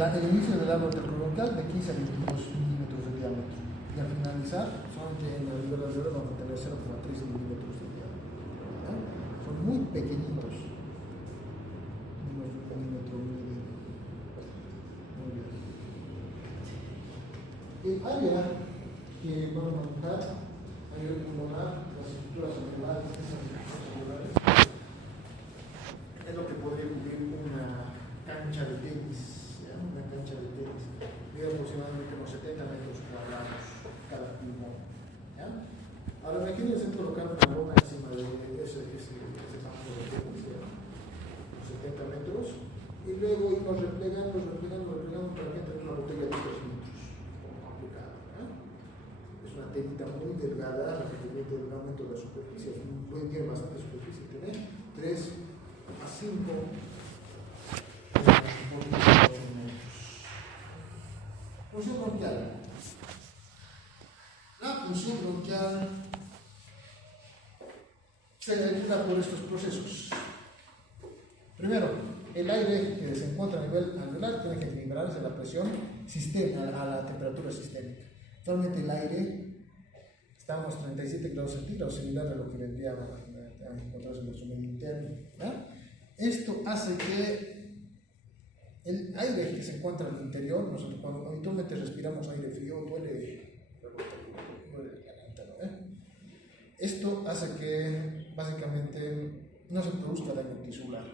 el inicio del árbol bronquial de 15 a 22 milímetros de diámetro. Y al finalizar, solamente en la alveolar de oro vamos a tener 0,3 milímetros de diámetro. ¿Ya? Son muy pequeñitos. Menos de un milímetro medio. Muy bien. El área que vamos a manejar, área pulmonar, las estructuras celulares, es lo que podría cubrir una cancha de tenis, ¿ya? Una cancha de tenis, mide aproximadamente unos 70 metros cuadrados cada pulmón. ¿Ya? Ahora me quiero colocar una lona encima de ese campo de tenis, ¿ya? Unos 70 metros, y luego irnos replegando para que entre una botella de 2 litros, como complicado. ¿Ya? Es una telita muy delgada, la que permite el aumento de la superficie, tiene bastante superficie, tiene 3 a 5 función bronquial. La función bronquial se regula por estos procesos. Primero, el aire que se encuentra a nivel alveolar tiene que equilibrarse a la presión a la temperatura sistémica. Actualmente el aire está a unos 37 grados centígrados, similar a lo que vendría a encontrarse en nuestro medio interno. ¿Ya? Esto hace que el aire que se encuentra en el interior, nosotros cuando habitualmente respiramos aire frío, duele la garganta, ¿no? Esto hace que básicamente no se produzca daño tisular,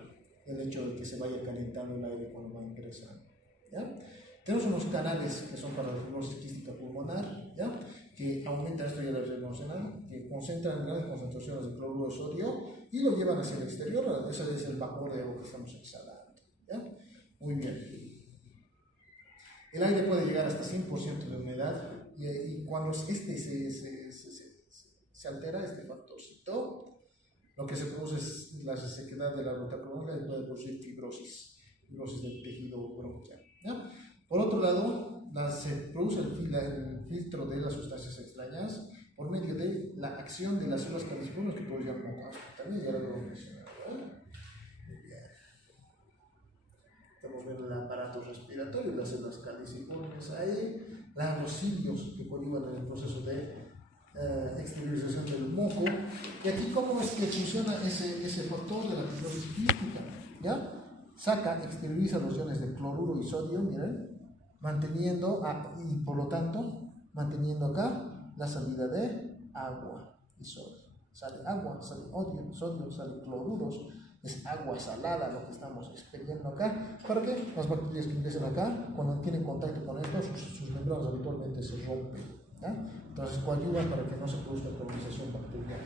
el hecho de que se vaya calentando el aire cuando va ingresando. ¿Ya? Tenemos unos canales que son para la fibrosis quística pulmonar, ¿ya? Que aumentan, esto ya lo he mencionado, que concentran grandes concentraciones de cloruro de sodio y lo llevan hacia el exterior. Ese es el vapor de agua que estamos exhalando. ¿Ya? Muy bien. El aire puede llegar hasta 100% de humedad y cuando este se altera, este factorcito, lo que se produce es la resequedad de la ruta coronaria y puede producir fibrosis del tejido bronquial. ¿Ya? Por otro lado, se produce el filtro de las sustancias extrañas por medio de la acción de las células caliciformes que producen mocas. También ya lo hemos mencionado. Muy bien. Estamos viendo el aparato respiratorio, las células caliciformes ahí, los cilios que coadyuvan en el proceso de exteriorización del moco. Y aquí, ¿cómo es que funciona ese factor de la fibrosis quística? ¿Ya? Exterioriza los iones de cloruro y sodio, miren, manteniendo, y por lo tanto, manteniendo acá la salida de agua y sodio. Sale agua, sale sodio, sale cloruros, es agua salada lo que estamos expeliendo acá. ¿Para qué? Las bacterias que ingresen acá, cuando tienen contacto con esto, sus membranas habitualmente se rompen. ¿Ya? Entonces coadyuvan para que no se produzca colonización bacteriana.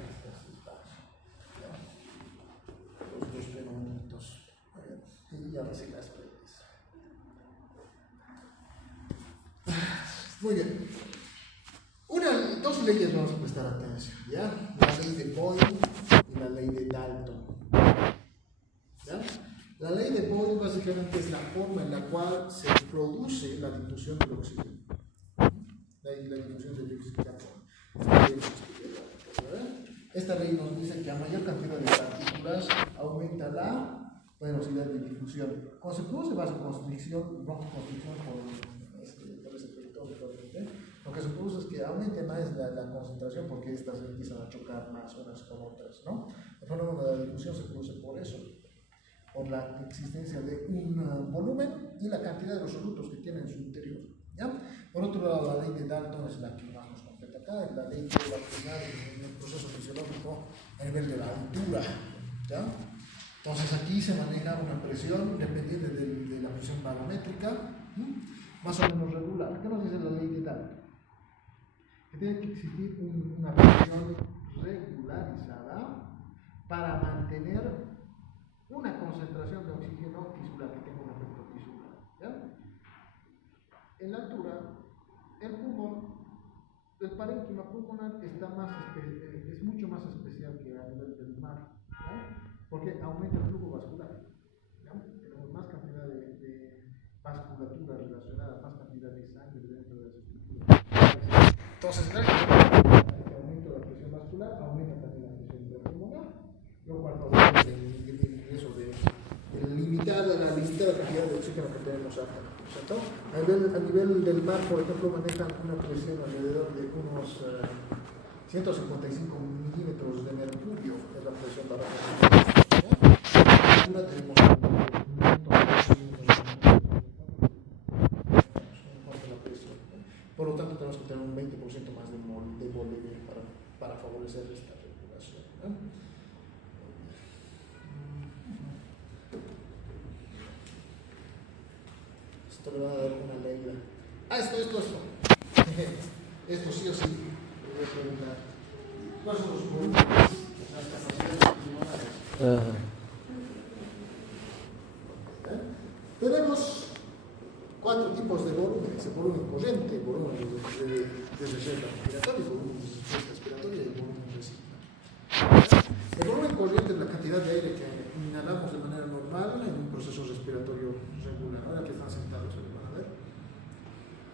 Los dos fenómenos. Y ahora sí las leyes. Muy bien. Dos leyes vamos a prestar atención, ¿ya? La ley de Boyle y la ley de Dalton. ¿Ya? La ley de Boyle básicamente es la forma en la cual se produce la difusión del oxígeno. La difusión del dióxido de carbono. Esta ley nos dice que a mayor cantidad de partículas aumenta la velocidad de difusión. Cuando se produce vasoconstricción, broncoconstricción por ese efecto, lo que se produce es que aumente más la concentración porque estas empiezan a chocar más unas con otras, ¿no? El fenómeno de la difusión se produce por eso, por la existencia de un volumen y la cantidad de los solutos que tiene en su interior. ¿Ya? Por otro lado, la ley de Dalton es la que más nos completa acá, es la ley que va a frenar en el proceso fisiológico a nivel de la altura. ¿Ya? Entonces aquí se maneja una presión dependiente de la presión barométrica, más o menos regular. ¿Qué nos dice la ley de Dalton? Que tiene que existir una presión regularizada para mantener una concentración de oxígeno tisular que tenga un efecto tisular. ¿Ya? En la altura, el pulmón, el parénquima pulmonar es mucho más especial que a nivel del mar, ¿ya? Porque aumenta el flujo vascular. ¿Ya? Tenemos más cantidad de vasculatura relacionada, más cantidad de sangre dentro de las estructuras. Entonces, gracias a este aumento de la presión vascular, aumenta también la presión pulmonar, lo cual favorece el ingreso de la limitada cantidad de oxígeno que tenemos acá. ¿cierto? A nivel del mar, por ejemplo, manejan una presión alrededor de unos 155 milímetros de mercurio, es la presión para la tenemos por lo tanto tenemos que tener un 20% más de volumen para favorecer esta regulación, ¿no? Esto le va a dar una ley. Esto. Esto sí o sí. Le voy a preguntar. ¿Cuáles son los volúmenes? Las capacidades pulmonares. Tenemos 4 tipos de volúmenes: el volumen corriente, el volumen de reserva respiratoria, el volumen de respuesta respiratoria y el volumen residual. El volumen corriente es la cantidad de aire que inhalamos de manera normal en un proceso respiratorio regular. Ahora que están sentados, se lo van a ver.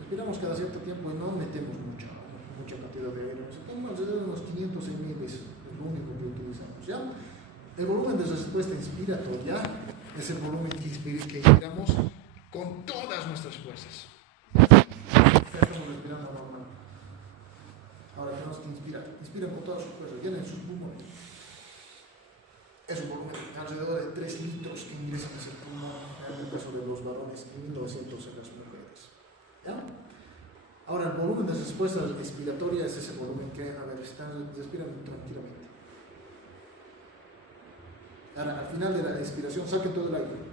Respiramos cada cierto tiempo y no metemos mucha cantidad de aire. Necesitamos alrededor de unos 500 ml, es lo único que utilizamos, ¿ya? El volumen de respuesta inspiratoria es el volumen que inspiramos con todas nuestras fuerzas. Ya estamos respirando normal. Ahora tenemos que inspirar. Inspiren con todas sus fuerzas, llenen sus pulmones. Es un volumen alrededor de 3 litros que ingresan a ese pulmón, en el caso de los varones, y 1900 en las mujeres. ¿Ya? Ahora, el volumen de respuesta expiratoria es ese volumen que, respiran tranquilamente. Ahora, al final de la expiración, saquen todo el aire.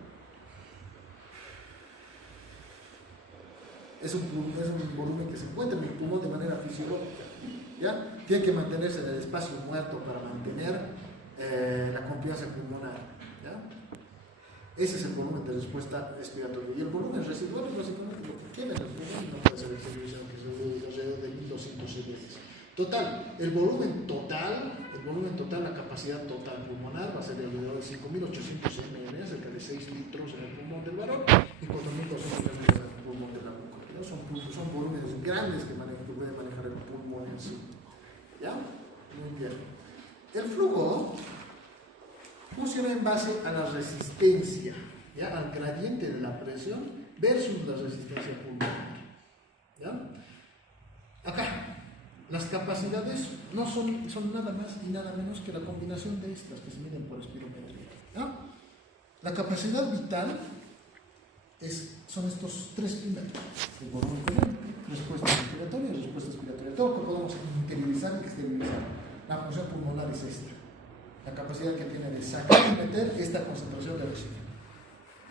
Es un volumen que se encuentra en el pulmón de manera fisiológica, ¿ya? Tiene que mantenerse en el espacio muerto para mantener la confianza pulmonar, ¿ya? Ese es el volumen de respuesta respiratoria. Y el volumen residual es básicamente lo que queda en el pulmón, no puede ser el servicio, que es alrededor de 1200 veces. Total, el volumen total, la capacidad total pulmonar va a ser de alrededor de 5800 ml, cerca de 6 litros en el pulmón del varón y 4200 ml en el pulmón de la mujer, ¿no? Son volúmenes grandes que puede manejar el pulmón en sí, ¿ya? Muy bien. El flujo funciona en base a la resistencia, ¿ya? Al gradiente de la presión versus la resistencia pulmonar, ¿ya? Acá las capacidades no son nada más y nada menos que la combinación de estas que se miden por espirometría, ¿ya? La capacidad vital son estos 3 primeros: el volumen corriente, respuesta expiratoria, todo lo que podemos interiorizar y exteriorizar. La función pulmonar es esta, la capacidad que tiene de sacar y meter esta concentración de oxígeno,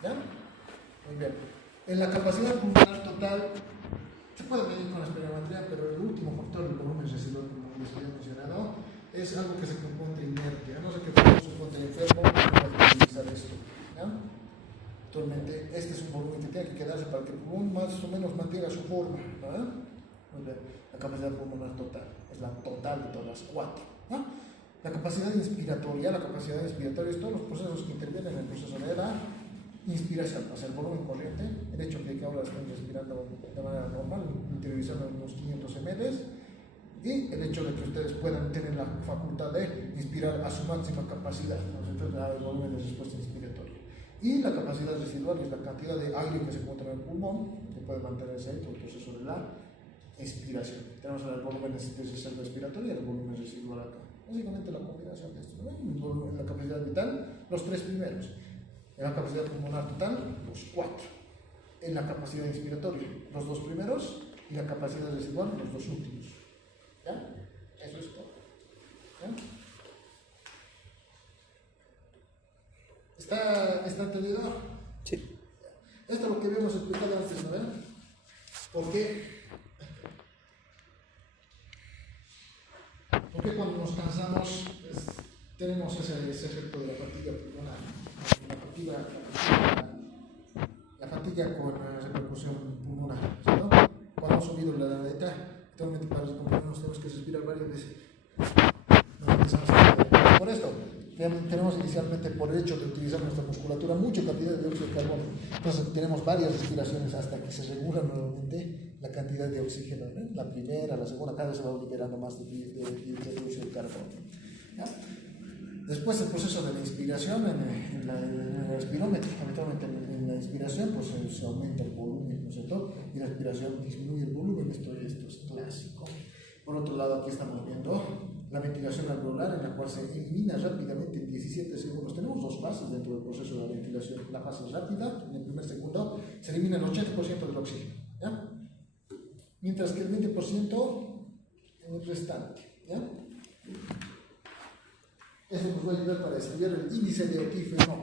¿ya? Muy bien. En la capacidad pulmonar total se puede medir con la espirometría, pero el último factor, el volumen residual, como les había mencionado, es algo que se encuentra inerte. A no ser que se encuentre enfermo, no puede utilizar esto, ¿ya? Actualmente este es un volumen que tiene que quedarse para que el pulmón más o menos mantenga su forma, ¿no? Muy bien. La capacidad pulmonar total es la total de todas las 4, ¿no? La capacidad inspiratoria es todos los procesos que intervienen en el proceso de la inspiración, o sea, el volumen corriente, el hecho de que ahora estén respirando de manera normal, interiorizando unos 500 ml, y el hecho de que ustedes puedan tener la facultad de inspirar a su máxima capacidad, ¿no? Entonces, el volumen de respuesta inspiratoria. Y la capacidad residual es la cantidad de aire que se encuentra en el pulmón, que puede mantenerse ahí todo el proceso de la expiración. Tenemos el volumen de reserva respiratoria y el volumen residual acá. Básicamente la combinación de esto, ¿no? En la capacidad vital, los 3 primeros. En la capacidad pulmonar total, los 4. En la capacidad inspiratoria, los 2 primeros. Y la capacidad residual, los 2 últimos. ¿Ya? Eso es todo. ¿Ya? ¿Está entendido? Sí. Esto es lo que habíamos explicado antes, ¿no ven? ¿Por qué cuando nos cansamos tenemos ese efecto de la fatiga pulmonar? La fatiga con repercusión pulmonar, ¿no? Cuando hemos subido la dieta, actualmente para recomponernos tenemos que respirar varias veces. Por esto, tenemos inicialmente, por el hecho de utilizar nuestra musculatura, mucha cantidad de dióxido de carbono. Entonces tenemos varias respiraciones hasta que se regula nuevamente la cantidad de oxígeno, ¿no? La primera, la segunda, cada vez se va liberando más de dióxido de carbono, ¿ya? Después el proceso de la inspiración en el espirómetro, habitualmente en la inspiración pues se aumenta el volumen, ¿no? cierto? Y la aspiración disminuye el volumen, esto es clásico. Por otro lado, aquí estamos viendo la ventilación alveolar, en la cual se elimina rápidamente en 17 segundos. Tenemos dos fases dentro del proceso de la ventilación. La fase rápida, en el primer segundo, se elimina el 80% del oxígeno, ¿ya? Mientras que el 20% en el restante, ¿ya? Eso nos va a ayudar para estudiar el índice de oxígeno.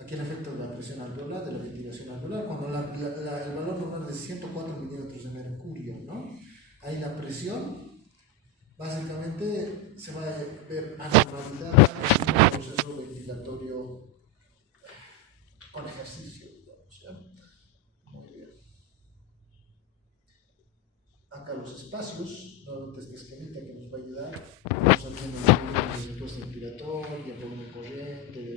Aquí el efecto de la presión alveolar, de la ventilación alveolar, cuando el valor normal es de 104 milímetros de mercurio, ¿no? Ahí la presión, básicamente, se va a ver anormalidad en un proceso ventilatorio con ejercicio, digamos, ¿ya? Muy bien. Acá los espacios, nuevamente esta esquemita que nos va a ayudar, vamos viendo el respuesta inspiratoria, volumen corriente,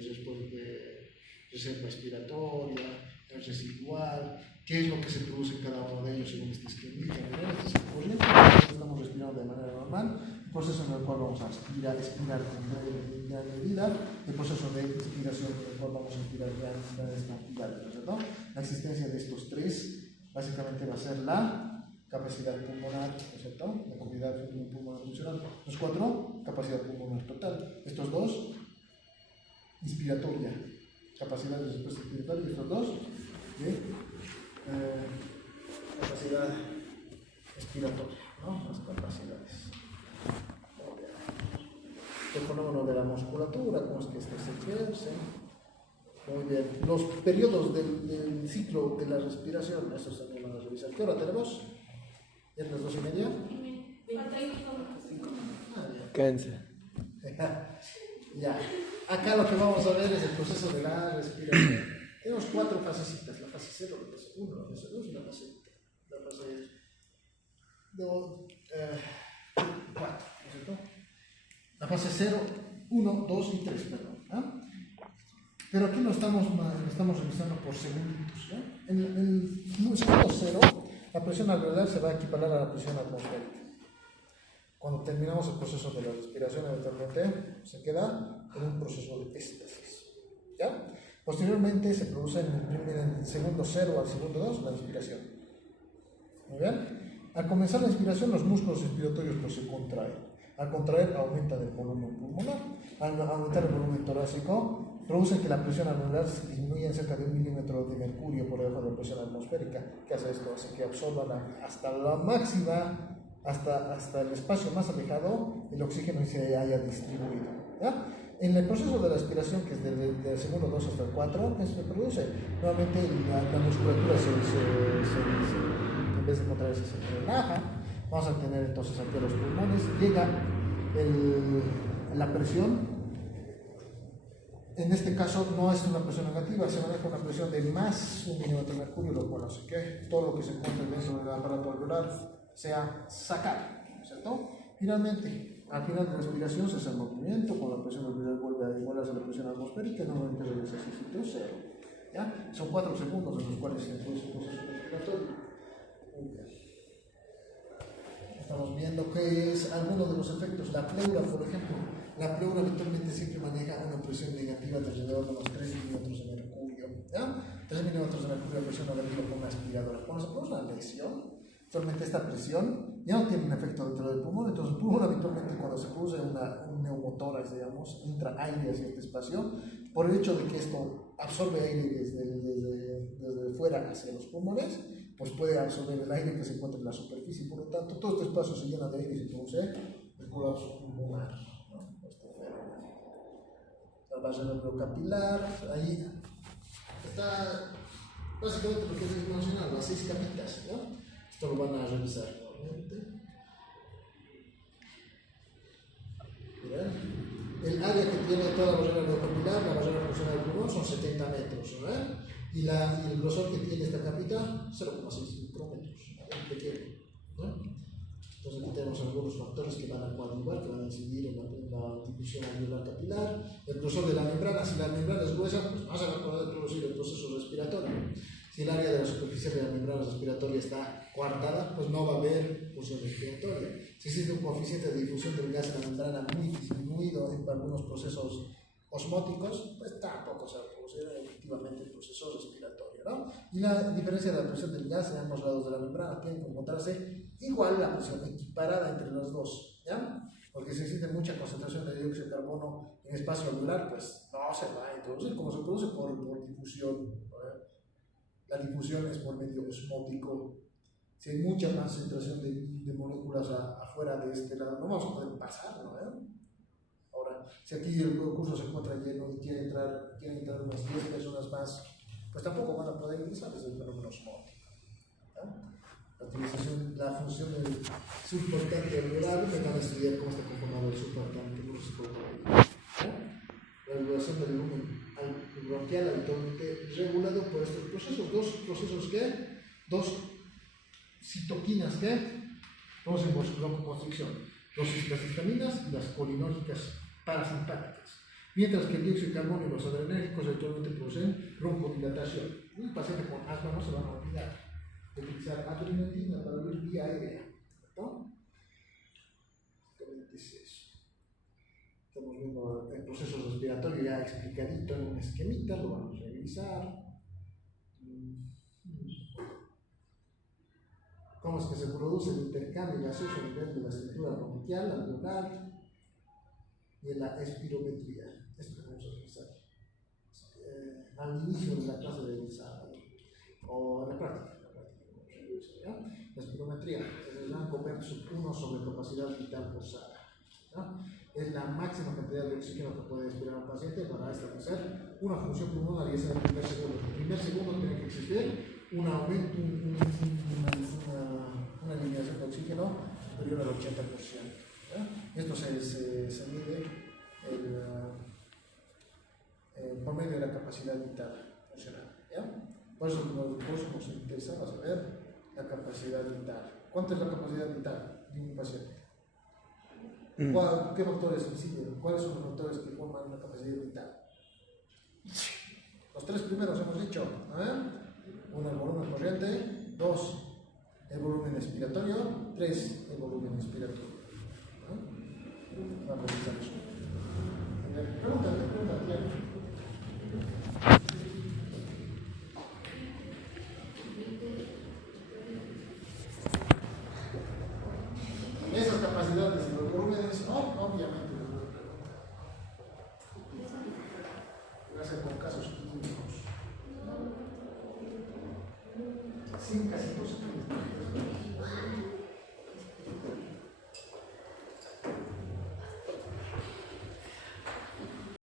reserva expiratoria, el residual, qué es lo que se produce en cada uno de ellos según esta esquemita. Este es el corriente, estamos respirando de manera normal, el proceso en el cual vamos a expirar en gran medida, el proceso de inspiración en el cual vamos a inspirar grandes cantidades, ¿verdad? La existencia de estos tres básicamente va a ser la capacidad pulmonar, ¿no es cierto? La comunidad pulmonar funcional. Los cuatro, capacidad pulmonar total. Estos dos, inspiratoria, capacidad de respuesta inspiratoria. Estos dos, capacidad expiratoria, ¿no? Las capacidades. El fenómeno de la musculatura, cómo es que esto se ejerce. Muy bien. Los periodos del ciclo de la respiración, estos también van a revisar. ¿Qué hora tenemos? ¿Es las 2:30? Cáncer. Ya. Acá lo que vamos a ver es el proceso de la respiración. Tenemos 4 fasecitas: la fase 0, la fase 1, la fase 2 y la fase 4, ¿no es cierto? La fase 0, 1, 2 y 3, perdón. ¿Ah? Pero aquí lo estamos revisando por segunditos. ¿Ya? En el segundo 0, la presión alveolar se va a equiparar a la presión atmosférica. Cuando terminamos el proceso de la respiración, eventualmente se queda en un proceso de éxtasis. ¿Ya? Posteriormente se produce en el segundo 0 al segundo 2 la inspiración. Muy bien. Al comenzar la inspiración, los músculos respiratorios pues, se contraen. Al contraer, aumenta el volumen pulmonar. Al aumentar el volumen torácico, produce que la presión alveolar se disminuya en cerca de 1 milímetro de mercurio por debajo de la presión atmosférica. ¿Qué hace esto? Hace que absorban hasta la máxima, hasta el espacio más alejado, el oxígeno se haya distribuido. ¿Ya? En el proceso de la respiración, que es del segundo 2 hasta el 4, ¿qué se produce? Nuevamente la musculatura en vez de contraerse se relaja. Vamos a tener entonces aquí a los pulmones, llega la presión, en este caso no es una presión negativa, se maneja una presión de más 1 milímetro de mercurio, lo cual hace que todo lo que se encuentre dentro del aparato alveolar sea sacado, ¿cierto? Finalmente, al final de la respiración se hace el movimiento, con la presión alveolar vuelve a igualarse a la presión atmosférica y nuevamente regresa a su sitio 0. ¿Ya? Son 4 segundos en los cuales se produce un proceso respiratorio. Okay. Estamos viendo que es alguno de los efectos. La pleura, por ejemplo, la pleura habitualmente siempre maneja una presión negativa de alrededor de unos 3 milímetros de mercurio. ¿Ya? 3 milímetros de mercurio de presión negativa con una aspiradora. Cuando se produce una lesión, actualmente esta presión ya no tiene un efecto dentro del pulmón. Entonces, el pulmón habitualmente cuando se produce un neumotórax, digamos, entra aire hacia este espacio, por el hecho de que esto absorbe aire desde fuera hacia los pulmones, pues puede absorber el aire que se encuentra en la superficie, por lo tanto todo este espacio se llena de aire y se produce el colapso pulmonar, ¿no? La barrera neurocapilar, ahí está básicamente lo que les he mencionado, las 6 capitas, ¿no? Esto lo van a revisar nuevamente. El área que tiene toda la barrera neurocapilar, la barrera funcional del pulmón, son 70 metros, ¿no? Y el grosor que tiene esta capita, 0,6 micrómetros, pequeño, ¿no? Entonces aquí tenemos algunos factores que van a coadyuvar, que van a incidir en la difusión alveolar capilar. El grosor de la membrana, si la membrana es gruesa, pues más se va a poder producir el proceso respiratorio. Si el área de la superficie de la membrana respiratoria está coartada, pues no va a haber función respiratoria. Si existe un coeficiente de difusión del gas en la membrana muy disminuido en algunos procesos osmóticos, pues tampoco se va a producir efectivamente el proceso respiratorio, ¿no? Y la diferencia de la presión del gas en ambos lados de la membrana tiene que encontrarse igual la presión, equiparada entre los dos, ¿ya? Porque si existe mucha concentración de dióxido de carbono en espacio alveolar, pues no se va a introducir, como se produce por difusión, ¿no? La difusión es por medio osmótico. Si hay mucha concentración de moléculas afuera de este lado, no vamos a poder pasar, ¿no? Ahora, si aquí el curso se encuentra lleno y quieren entrar unas 10 personas más, pues tampoco van a poder ingresar desde el fenómeno osmótico, ¿no? La función del surportante alveolar, me van a estudiar cómo está conformado el surportante, ¿no? La regulación del volumen bronquial habitualmente regulado por estos procesos, dos procesos que, dos citoquinas que, vamos en broncoconstricción, las histaminas y las colinérgicas parasimpáticas, mientras que el dióxido de carbono y los adrenérgicos habitualmente producen broncodilatación. Un paciente con asma no se van a olvidar de utilizar adrenalina para abrir vía aérea, ¿no? Básicamente es eso. Estamos viendo el proceso respiratorio ya explicadito en un esquemita, lo vamos a revisar. ¿Cómo es que se produce el intercambio gaseoso a nivel de la estructura bronquial, alveolar y en la espirometría? Esto lo vamos a revisar al inicio de la clase del sábado o en la práctica. ¿Ya? La espirometría es el rango versus 1 sobre capacidad vital forzada, ¿ya? Es la máxima cantidad de oxígeno que puede respirar un paciente para establecer una función pulmonar, y ese es el primer segundo. En el primer segundo tiene que existir un aumento, una eliminación de oxígeno superior al 80%. ¿Ya? Esto se mide por medio de la capacidad vital funcional. ¿Ya? Por eso nos interesa saber la capacidad vital. ¿Cuánto es la capacidad vital de un paciente? ¿Qué factores inciden? ¿Cuáles son los factores que forman la capacidad vital? Los tres primeros hemos dicho, uno, el volumen corriente; dos, el volumen expiratorio; tres, el volumen expiratorio. Vamos a revisar eso. Pregúntale. Esas capacidades de los volúmenes, obviamente, gracias por casos clínicos, sin casi